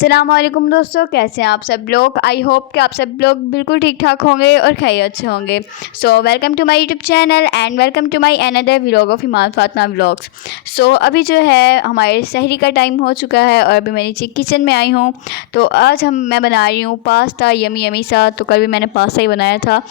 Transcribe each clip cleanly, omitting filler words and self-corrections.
अस्सलामुअलैकुम दोस्तों, कैसे हैं आप सब लोग। आई होप कि आप सब लोग बिल्कुल ठीक ठाक होंगे और खैरियत से होंगे। So welcome to my YouTube channel and welcome to my another vlog of Iman Fatima vlogs. So अभी जो है हमारे सहरी का टाइम हो चुका है और अभी मैं नीचे किचन में आई हूँ। तो आज मैं बना रही हूँ पास्ता यमी यमी सा। तो कल भी मैंने पास्ता ही बनाया था।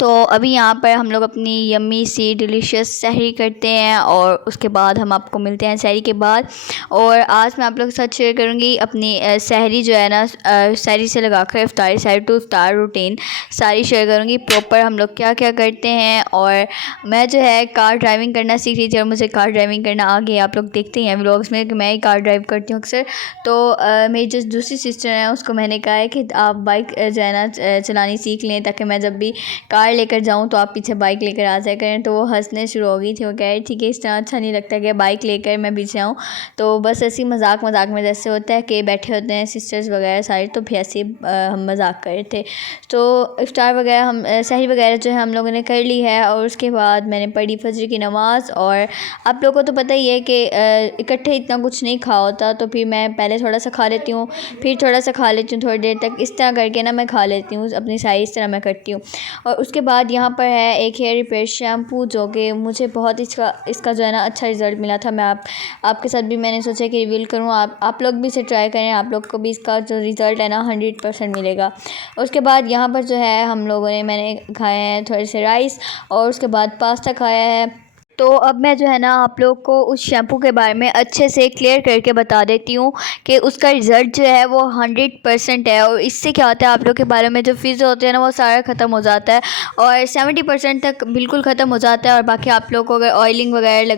तो अभी यहाँ पर हम लोग अपनी यम्मी सी डिलीशियस सहरी करते हैं और उसके बाद हम आपको मिलते हैं सहरी के बाद। और आज मैं आप लोगों के साथ शेयर करूँगी अपनी सहरी जो है ना, सहरी से लगाकर इफ्तारी, सहरी टू इफ्तार रूटीन सारी शेयर करूँगी। प्रॉपर हम लोग क्या क्या करते हैं। और मैं जो है कार ड्राइविंग करना सीख रही थी और मुझे कार ड्राइविंग करना आ गया। आप लोग देखते ही हैं व्लॉग्स में कि मैं ही कार ड्राइव करती हूँ अक्सर। तो मेरी जो दूसरी सिस्टर है उसको मैंने कहा है कि आप बाइक जो है ना चलानी सीख लें, ताकि मैं जब भी कार लेकर जाऊं तो आप पीछे बाइक लेकर आ जाया करें। तो वो हंसने शुरू हो गई थी। वो कह रही ठीक है, इस तरह अच्छा नहीं लगता कि बाइक लेकर मैं पीछे आऊँ। तो बस ऐसी मजाक मजाक में जैसे होता है कि बैठे होते हैं सिस्टर्स वगैरह सारी, तो फिर ऐसे हम मजाक कर रहे थे। तो इफ्तार वगैरह हम सहरी वगैरह जो है हम लोगों ने कर ली है। और उसके बाद मैंने पढ़ी फजर की नमाज़। और आप लोगों को तो पता ही है कि इकट्ठे इतना कुछ नहीं खा होता, तो फिर मैं पहले थोड़ा सा खा लेती हूँ, फिर थोड़ा सा खा लेती हूँ, थोड़ी देर तक इस तरह करके ना मैं खा लेती हूँ अपनी सारी, इस तरह मैं करती हूँ। और उसके बाद यहाँ पर है एक हेयर रिपेयर शैम्पू, जो कि मुझे बहुत इसका जो है ना अच्छा रिज़ल्ट मिला था। मैं आपके साथ भी मैंने सोचा कि रिवील करूँ, आप लोग भी इसे ट्राई करें, आप लोग को भी इसका जो रिज़ल्ट है ना 100% मिलेगा। उसके बाद यहाँ पर जो है हम लोगों ने मैंने खाए हैं थोड़े से राइस और उसके बाद पास्ता खाया है। तो अब मैं जो है ना आप लोग को उस शैम्पू के बारे में अच्छे से क्लियर करके बता देती हूँ कि उसका रिज़ल्ट जो है वो 100% है। और इससे क्या होता है, आप लोग के बारे में जो फिज़ होते हैं ना वो सारा ख़त्म हो जाता है और 70% तक बिल्कुल ख़त्म हो जाता है। और बाकी आप लोग को अगर ऑयलिंग वगैरह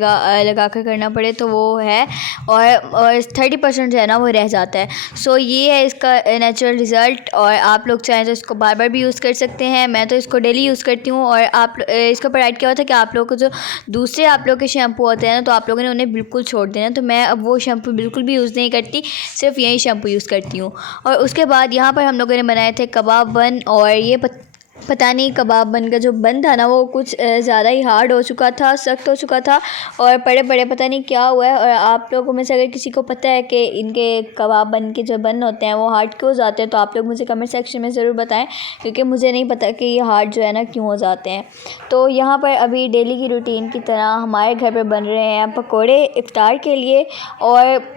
लगा कर करना पड़े तो वो है, और 30% जो है ना वो रह जाता है। सो ये है इसका नेचुरल रिज़ल्ट। और आप लोग चाहें तो इसको बार बार भी यूज़ कर सकते हैं। मैं तो इसको डेली यूज़ करती हूँ। और आप इसका प्रोवाइड क्या होता है कि आप लोग को जो दूसरे आप लोग के शैम्पू होते हैं ना, तो आप लोगों ने उन्हें बिल्कुल छोड़ देना। तो मैं अब वो शैम्पू बिल्कुल भी यूज़ नहीं करती, सिर्फ यही शैम्पू यूज़ करती हूँ। और उसके बाद यहाँ पर हम लोगों ने बनाए थे कबाब बन। और ये पता नहीं कबाब बन का जो बन था ना वो कुछ ज़्यादा ही हार्ड हो चुका था, सख्त हो चुका था और पड़े पड़े पता नहीं क्या हुआ है। और आप लोगों में से अगर किसी को पता है कि इनके कबाब बन के जो बन होते हैं वो हार्ड क्यों हो जाते हैं, तो आप लोग मुझे कमेंट सेक्शन में ज़रूर बताएं, क्योंकि मुझे नहीं पता कि ये हार्ड जो है ना क्यों हो जाते हैं। तो यहाँ पर अभी डेली की रूटीन की तरह हमारे घर पर बन रहे हैं पकौड़े इफ़्तार के लिए। और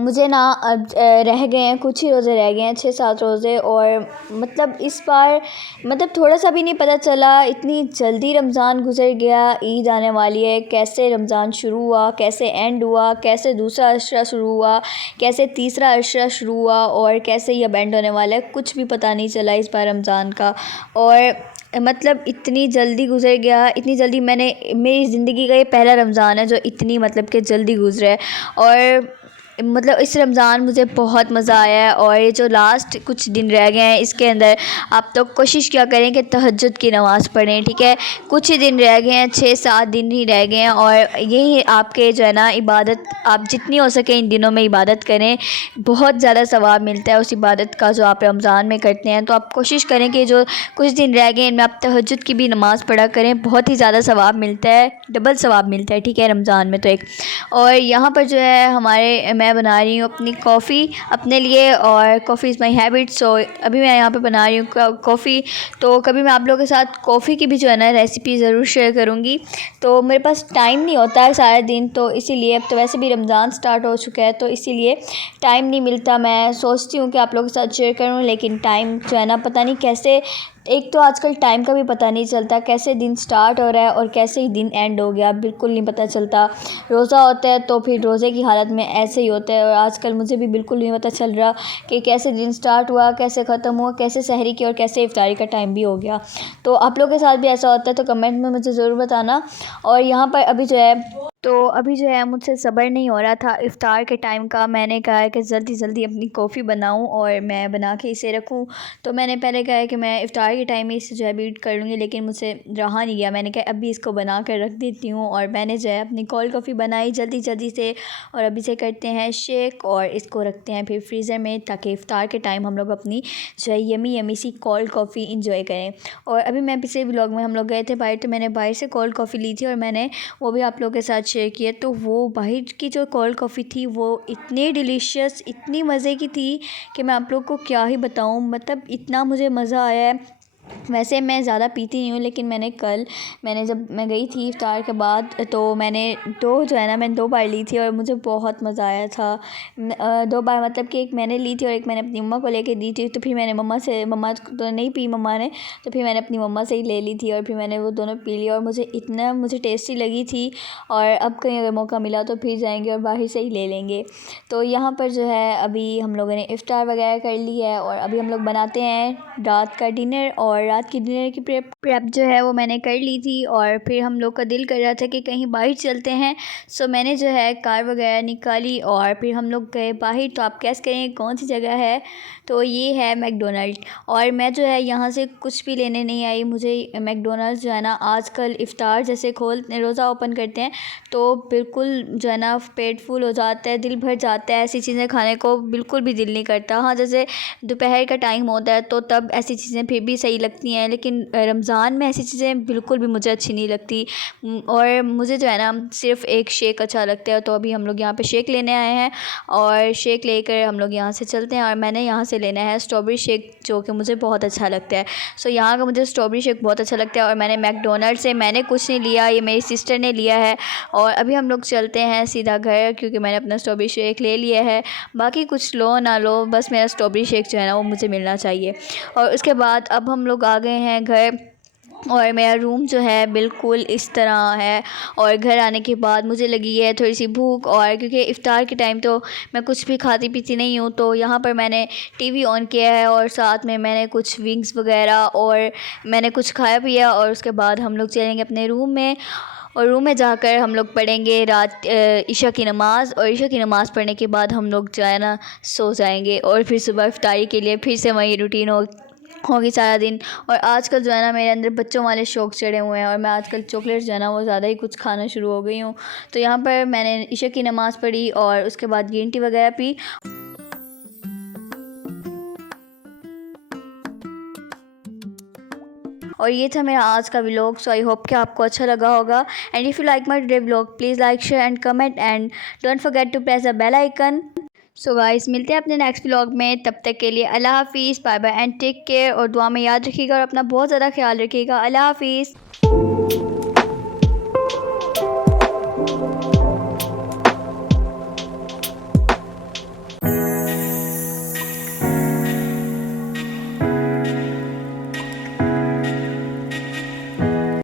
मुझे ना अब रह गए हैं, कुछ ही रोज़े रह गए हैं, 6-7 रोज़े। और मतलब इस बार मतलब थोड़ा सा भी नहीं पता चला, इतनी जल्दी रमज़ान गुज़र गया। ईद आने वाली है, कैसे रमज़ान शुरू हुआ, कैसे एंड हुआ, कैसे दूसरा अशरा शुरू हुआ, कैसे तीसरा अशरा शुरू हुआ और कैसे ये एंड होने वाला है, कुछ भी पता नहीं चला इस बार रमज़ान का। और मतलब इतनी जल्दी गुज़र गया, इतनी जल्दी मेरी ज़िंदगी का ये पहला रमज़ान है जो इतनी मतलब कि जल्दी गुज़रा है। और मतलब इस रमज़ान मुझे बहुत मज़ा आया है। और ये जो लास्ट कुछ दिन रह गए हैं इसके अंदर आप तो कोशिश क्या करें कि तहज्जुद की नमाज़ पढ़ें, ठीक है। कुछ ही दिन रह गए हैं, 6-7 दिन ही रह गए हैं। और यही आपके जो है ना इबादत, आप जितनी हो सके इन दिनों में इबादत करें, बहुत ज़्यादा सवाब मिलता है उस इबादत का जो आप रमज़ान में करते हैं। तो आप कोशिश करें कि जो कुछ दिन रह गए इनमें आप तहज्जुद की भी नमाज़ पढ़ा करें, बहुत ही ज़्यादा सवाब मिलता है, डबल सवाब मिलता है, ठीक है, रमज़ान में तो एक। और यहाँ पर जो है मैं बना रही हूँ अपनी कॉफ़ी अपने लिए, और कॉफ़ी इज़ माई हैबिट। सो अभी मैं यहाँ पे बना रही हूँ कॉफ़ी। तो कभी मैं आप लोगों के साथ कॉफ़ी की भी जो है ना रेसिपी ज़रूर शेयर करूँगी। तो मेरे पास टाइम नहीं होता है सारा दिन, तो इसीलिए अब तो वैसे भी रमज़ान स्टार्ट हो चुका है तो इसीलिए टाइम नहीं मिलता। मैं सोचती हूँ कि आप लोगों के साथ शेयर करूँ, लेकिन टाइम जो है ना पता नहीं कैसे, एक तो आजकल टाइम का भी पता नहीं चलता, कैसे दिन स्टार्ट हो रहा है और कैसे ही दिन एंड हो गया, बिल्कुल नहीं पता चलता। रोज़ा होता है तो फिर रोज़े की हालत में ऐसे ही होता है। और आजकल मुझे भी बिल्कुल नहीं पता चल रहा कि कैसे दिन स्टार्ट हुआ, कैसे ख़त्म हुआ, कैसे सहरी की और कैसे इफ्तारी का टाइम भी हो गया। तो आप लोगों के साथ भी ऐसा होता है तो कमेंट में मुझे ज़रूर बताना। और यहाँ पर अभी जो है मुझसे सब्र नहीं हो रहा था इफ़्तार के टाइम का। मैंने कहा है कि जल्दी जल्दी अपनी कॉफ़ी बनाऊं और मैं बना के इसे रखूं। तो मैंने पहले कहा है कि मैं इफ़्तार के टाइम में इसे जो है बीट कर लूँगी, लेकिन मुझसे रहा नहीं गया। मैंने कहा अभी इसको बना कर रख देती हूँ। और मैंने जो है अपनी कोल्ड कॉफ़ी बनाई जल्दी जल्दी से। और अभी से करते हैं शेक और इसको रखते हैं फिर फ्रीज़र में, ताकि इफ़्तार के टाइम हम लोग अपनी जो है यमी यमी सी कोल्ड कॉफ़ी इंजॉय करें। और अभी मैं पिछले व्लॉग में हम लोग गए थे बाहर, तो मैंने बाहर से कोल्ड कॉफ़ी ली थी और मैंने वो भी आप लोगों के साथ शेयर किया, तो वो बाहर की जो कोल्ड कॉफ़ी थी वो इतनी डिलीशियस, इतनी मज़े की थी कि मैं आप लोग को क्या ही बताऊँ। मतलब इतना मुझे मज़ा आया है। वैसे मैं ज़्यादा पीती नहीं हूँ, लेकिन मैंने जब मैं गई थी इफ्तार के बाद, तो मैंने मैंने 2 बार ली थी और मुझे बहुत मज़ा आया था। 2 बार मतलब कि एक मैंने ली थी और एक मैंने अपनी मम्मा को लेके दी थी। तो फिर मैंने मम्मा तो नहीं पी मम्मा ने, तो फिर मैंने अपनी मम्मा से ही ले ली थी और फिर मैंने वो दोनों पी ली और मुझे टेस्टी लगी थी। और अब कहीं अगर मौका मिला तो फिर जाएंगे और बाहर से ही ले लेंगे। तो यहाँ पर जो है अभी हम लोगों ने इफ्तार वगैरह कर ली है और अभी हम लोग बनाते हैं रात का डिनर। और रात की डिनर की प्रेप जो है वो मैंने कर ली थी और फिर हम लोग का दिल कर रहा था कि कहीं बाहर चलते हैं। सो मैंने जो है कार वगैरह निकाली और फिर हम लोग गए बाहर। तो आप कैस करेंगे कौन सी जगह है, तो ये है मैकडोनल्ड। और मैं जो है यहाँ से कुछ भी लेने नहीं आई। मुझे मैकडोनल्ड जो है ना आजकल इफ्तार जैसे रोज़ा ओपन करते हैं तो बिल्कुल जो है ना पेट फुल हो जाता है, दिल भर जाता है। ऐसी चीज़ें खाने को बिल्कुल भी दिल नहीं करता। हाँ, जैसे दोपहर का टाइम होता है तो तब ऐसी चीज़ें फिर भी सही लगती हैं, लेकिन रमज़ान में ऐसी चीज़ें बिल्कुल भी मुझे अच्छी नहीं लगती। और मुझे जो है ना सिर्फ़ एक शेक अच्छा लगता है। तो अभी हम लोग यहाँ पे शेक लेने आए हैं और शेक लेकर हम लोग यहाँ से चलते हैं। और मैंने यहाँ से लेना है स्ट्रॉबेरी शेक, जो कि मुझे बहुत अच्छा लगता है। सो यहाँ का मुझे स्ट्रॉबेरी शेक बहुत अच्छा लगता है। और मैंने मैकडोनल्ड से मैंने कुछ नहीं लिया, ये मेरी सिस्टर ने लिया है। और अभी हम लोग चलते हैं सीधा घर, क्योंकि मैंने अपना स्ट्रॉबेरी शेक ले लिया है। बाकी कुछ लो ना लो, बस मेरा स्ट्रॉबेरी शेक जो है ना वो मुझे मिलना चाहिए। और उसके बाद अब हम लोग आ गए हैं घर और मेरा रूम जो है बिल्कुल इस तरह है। और घर आने के बाद मुझे लगी है थोड़ी सी भूख, और क्योंकि इफ़्तार के टाइम तो मैं कुछ भी खाती पीती नहीं हूँ, तो यहाँ पर मैंने टीवी ऑन किया है और साथ में मैंने कुछ विंग्स वगैरह और मैंने कुछ खाया पिया। और उसके बाद हम लोग चलेंगे अपने रूम में और रूम में जाकर हम लोग पढ़ेंगे रात इशा की नमाज़। और इशा की नमाज़ पढ़ने के बाद हम लोग जो है ना सो जाएंगे और फिर सुबह इफ्तारी के लिए फिर से वही रूटीन होगी सारा दिन। और आजकल जो है ना मेरे अंदर बच्चों वाले शौक़ चढ़े हुए हैं और मैं आजकल चॉकलेट्स जो है ना वो ज़्यादा ही कुछ खाना शुरू हो गई हूँ। तो यहाँ पर मैंने इशा की नमाज़ पढ़ी और उसके बाद ग्रीन टी वगैरह पी। और ये था मेरा आज का व्लॉग। सो आई होप कि आपको अच्छा लगा होगा। And if you like my today vlog, please like share and comment and don't forget to press the bell icon. So guys, मिलते हैं अपने नेक्स्ट व्लॉग में। तब तक के लिए अल्लाह हाफिज़, bye bye and take care. और दुआ में याद रखिएगा और अपना बहुत ज़्यादा ख्याल रखिएगा। अल्लाह हाफिज़।